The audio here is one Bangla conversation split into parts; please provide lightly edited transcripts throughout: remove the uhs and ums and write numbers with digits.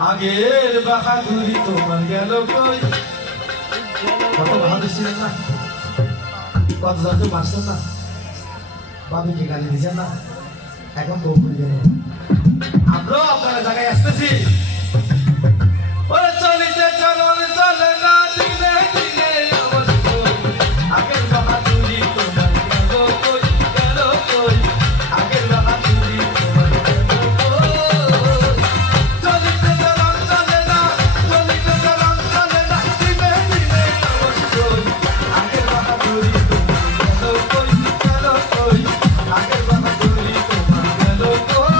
আগের বাহাদুরি তোমার গেল কই। কত বাহাদুর ছিলেন না, কত জনকে মারছেন না, বাবিকে গালি দিচ্ছেন না, এখন বউ করে গেল। আমরাও আপনার জায়গায় আসতেছি। ওরে চলিতে চলন চলে না দিনে দিনে অবশ্য, আগের বাহাদুরি তোমার গেল কই, গেল কই, আগের বাহাদুরি তোমার গেল কই। চলিতে চলন চলে না, চলিতে চলন চলে না দিনে দিনে অবশ্য, আগের বাহাদুরি তোমার গেল কই, গেল কই, আগের বাহাদুরি তোমার গেল কই।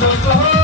Go, go.